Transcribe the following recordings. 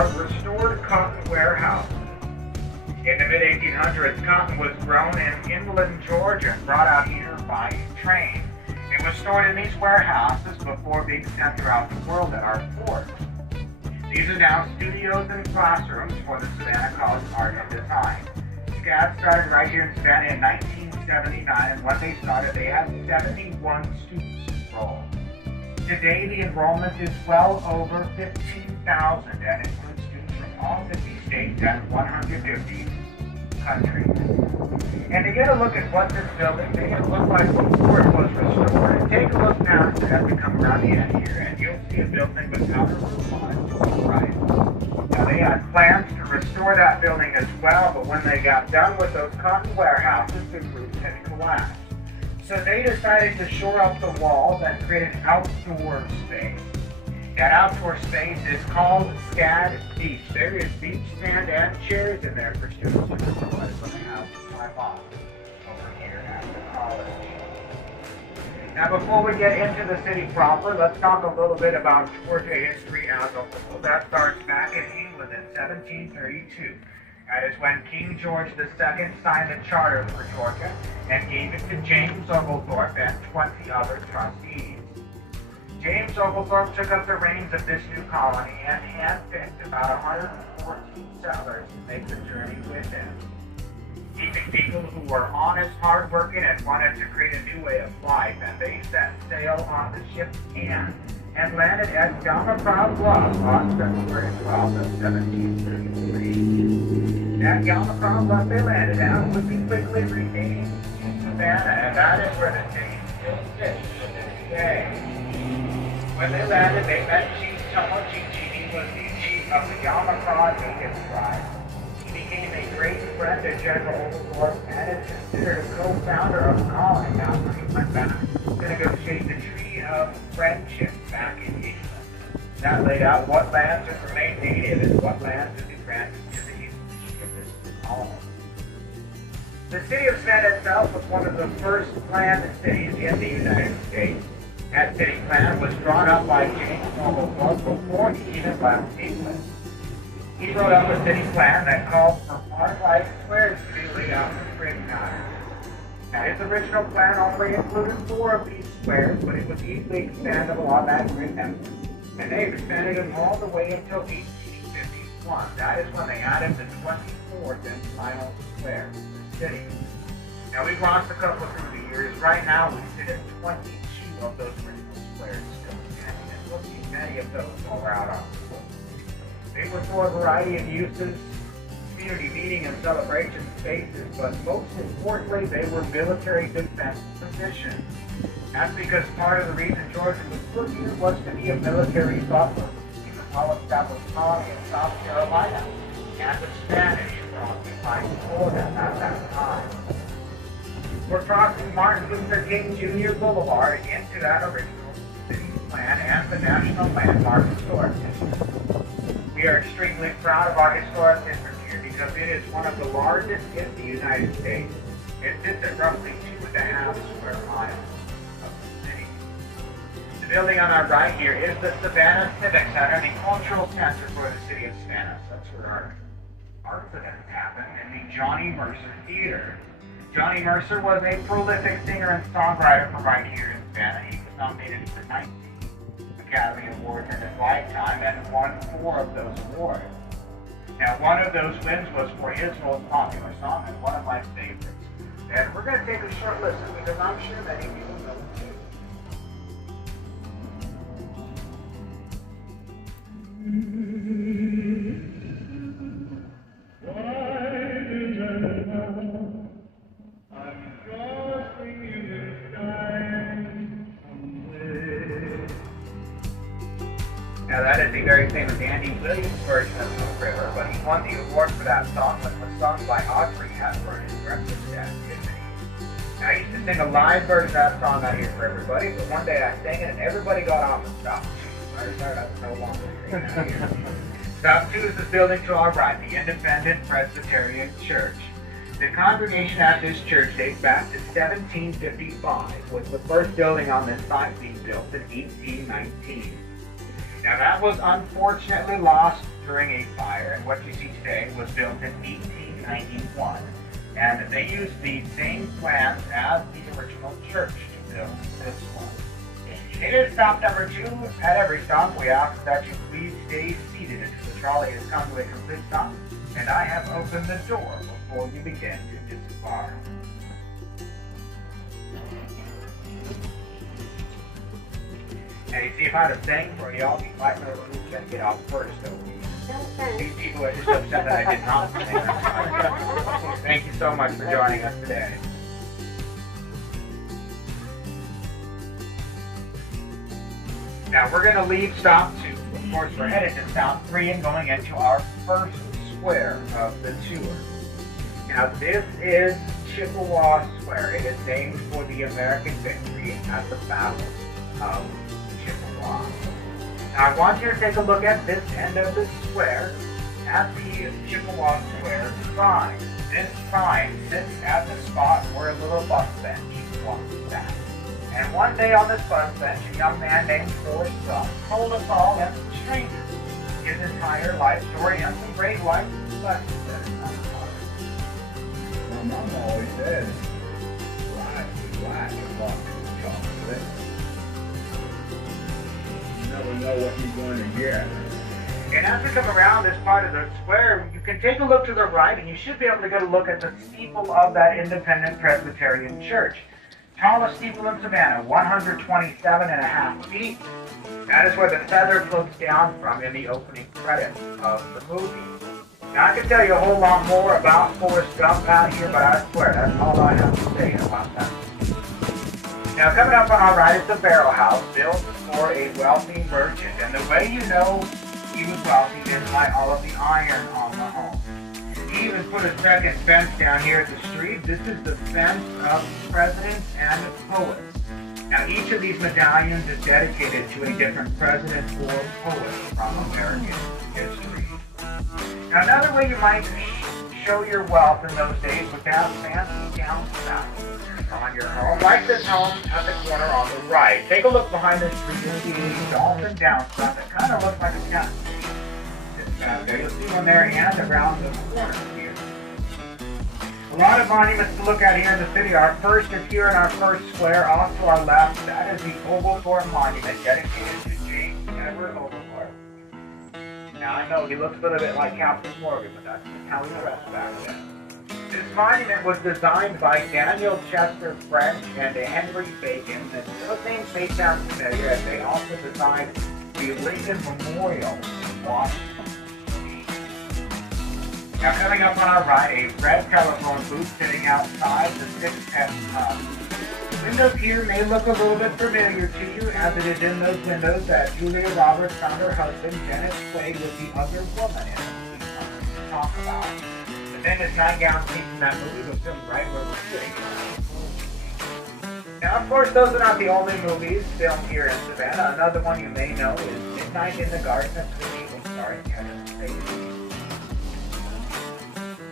are restored cotton warehouses. In the mid-1800s, cotton was grown in inland Georgia and brought out here by train. It was stored in these warehouses before being sent throughout the world at our ports. These are now studios and classrooms for the Savannah College of Art and Design. SCAD started right here in Savannah in 1979, and when they started, they had 71 students enrolled. Today, the enrollment is well over 15,000 and includes students from all 50 states and 150 countries. And to get a look at what this building made it look like before it was restored, take a look now as we come around the end here, and you'll see a building without a roof on it to the right. Now, they had plans to restore that building as well, but when they got done with those cotton warehouses, the roof had collapsed. So they decided to shore up the walls and create an outdoor space. That outdoor space is called SCAD Beach. There is beach sand and chairs in there for students to utilize when they have time off over here at the college. Now, before we get into the city proper, let's talk a little bit about Georgia history as a whole. That starts back in England in 1732. That is when King George II signed the charter for Georgia and gave it to James Oglethorpe and 20 other trustees. James Oglethorpe took up the reins of this new colony and handpicked about 114 settlers to make the journey with him. He picked people who were honest, hardworking, and wanted to create a new way of life, and they set sail on the ship's Anne and landed at Yamaha Bluff on February 12th of 1733. At Yamaha Bluff they landed at would be quickly renamed Savannah, and that is where the name still sits to this day. When they landed, they met Chief Tomochichi. He was the chief of the Yamaha Native tribe. He became a great friend of General Oglethorpe and is considered a co-founder of the colony after he went back to negotiate the Treaty of Friendship back in England. That laid out what lands would remain native and what lands would be granted to the English in this colony. The city of Savannah itself was one of the first planned cities in the United States. That city plan was drawn up by James Oglethorpe before he even left England. He wrote up a city plan that called for park-like squares to be laid out in spring time. Now, his original plan only included 4 of these squares, but it was easily expandable on that grid network. And they expanded them all the way until 1851. That is when they added the 24th and final square to the city. Now, we've lost a couple through the years. Right now, we sit at 22 of those original squares still standing, and we'll see many of those while we're out on the floor. They were for a variety of uses, community meeting and celebration spaces, but most importantly, they were military defense positions. That's because part of the reason Georgia was put here was to be a military buffer in the well-established colony in South Carolina, and the Spanish were occupying Florida at that time. We're crossing Martin Luther King Jr. Boulevard into that original city plan and the National Landmark Historic District. We are extremely proud of our historic district here because it is one of the largest in the United States. It sits at roughly 2.5 square miles of the city. The building on our right here is the Savannah Civic Center, the cultural center for the city of Savannah. That's where our art events happen, and the Johnny Mercer Theater. Johnny Mercer was a prolific singer and songwriter from right here in Savannah. He was nominated for 19 Academy Awards in his lifetime and won 4 of those awards. Now, one of those wins was for his most popular song and one of my favorites. And we're going to take a short listen because I'm sure many of you will know it too. Now that is the very famous Andy Williams version of Snow River, but he won the award for that song when it was sung by Audrey Hepburn in breakfast at Tiffany's. Now I used to sing a live version of that song out here for everybody, but one day I sang it and everybody got off and stopped. I decided I was no longer singing out here. Stop 2 is this building to our right, the Independent Presbyterian Church. The congregation at this church dates back to 1755, with the first building on this site being built in 1819. Now that was unfortunately lost during a fire, and what you see today was built in 1891. And they used the same plans as the original church to build this one. It is stop number 2. At every stop, we ask that you please stay seated until the trolley has come to a complete stop, and I have opened the door before you begin to disembark. And you see, if I'd have sang for you, I'll be fighting over who's going to get off first. So these people are just upset that I did not sing. Thank you so much for joining us today. Now we're going to leave stop 2. Of course, we're headed to stop 3 and going into our first square of the tour. Now this is Chippewa Square. It is named for the American victory at the Battle of Chippewa. Now I want you to take a look at this end of the square at the Chippewa Square sign. This sign sits at the spot where a little bus bench once sat. And one day on this bus bench, a young man named Forrest Gump told us all and strangers his entire life story and some great life lessons that are not taught. My mom always said, life is black and walk is chocolate. You never know what you're going to get. And as we come around this part of the square, you can take a look to the right, and you should be able to get a look at the steeple of that independent Presbyterian church. Tallest steeple in Savannah, 127.5 feet. That is where the feather floats down from in the opening credits of the movie. Now I could tell you a whole lot more about Forrest Gump out here, but I swear that's all I have to say about that. Now coming up on our right is the barrel house, built for a wealthy merchant. And the way you know he was wealthy is by all of the iron on the home. He even put a second fence down here at the street. This is the fence of presidents and poets. Now each of these medallions is dedicated to a different president or poet from American history. Now another way you might show your wealth in those days was to have fancy downspouts on your home, like this home at the corner on the right. Take a look behind this tree. You'll see a dolphin downspout that kind of looks like a cat. You'll see one there and around the corner here. A lot of monuments to look at here in the city. Our first is here in our first square off to our left. That is the Oglethorpe Monument dedicated to James Edward Oglethorpe. Now I know he looks a little bit like Captain Morgan, but that's how he dressed back then. This monument was designed by Daniel Chester French and Henry Bacon. And those names may sound familiar, as they also designed the Lincoln Memorial in Washington. Now coming up on our right, a red telephone booth sitting outside the 610 Hub. Windows here may look a little bit familiar to you, as it is in those windows that Julia Roberts found her husband, Dennis Quaid, with the other woman in it we talk about. The Dennis nightgown scene from that movie was filmed right where we're sitting. Now, of course, those are not the only movies filmed here in Savannah. Another one you may know is Midnight in the Garden of Eden, starring Kevin Spacey.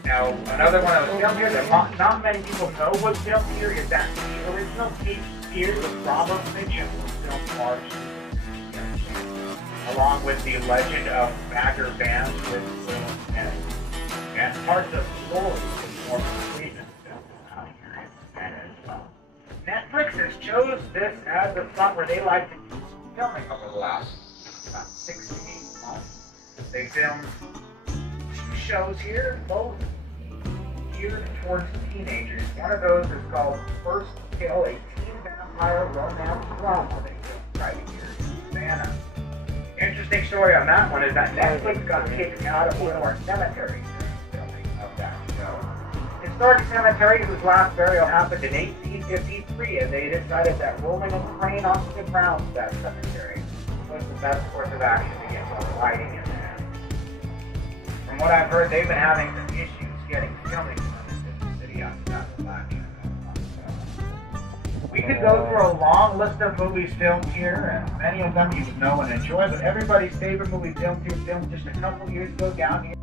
Now, another one that was filmed here that not many people know was filmed here is that the original Cape Fear with Robert Mitchum was filmed largely along with the Legend of Bagger Vance with Will Smith. And parts of Glory with Morgan Freeman filmed out here in Savannah as well. Netflix has chose this as the spot where they like to do filming over the last about 6 to 8 months. They filmed 2 shows here, both geared towards teenagers. One of those is called First Kill, a teen vampire romance drama they filmed right here in Savannah. Interesting story on that one is that Netflix got kicked out of Lenore Cemetery during filming of that show. Historic Cemetery, whose last burial happened in 1853, and they decided that rolling a crane onto the grounds of that cemetery was the best course of action to get more lighting in there. From what I've heard, they've been having some issues getting filming in the city after that election. We could go through a long list of movies filmed here, and many of them you would know and enjoy, but everybody's favorite movie filmed here, filmed just a couple years ago down here.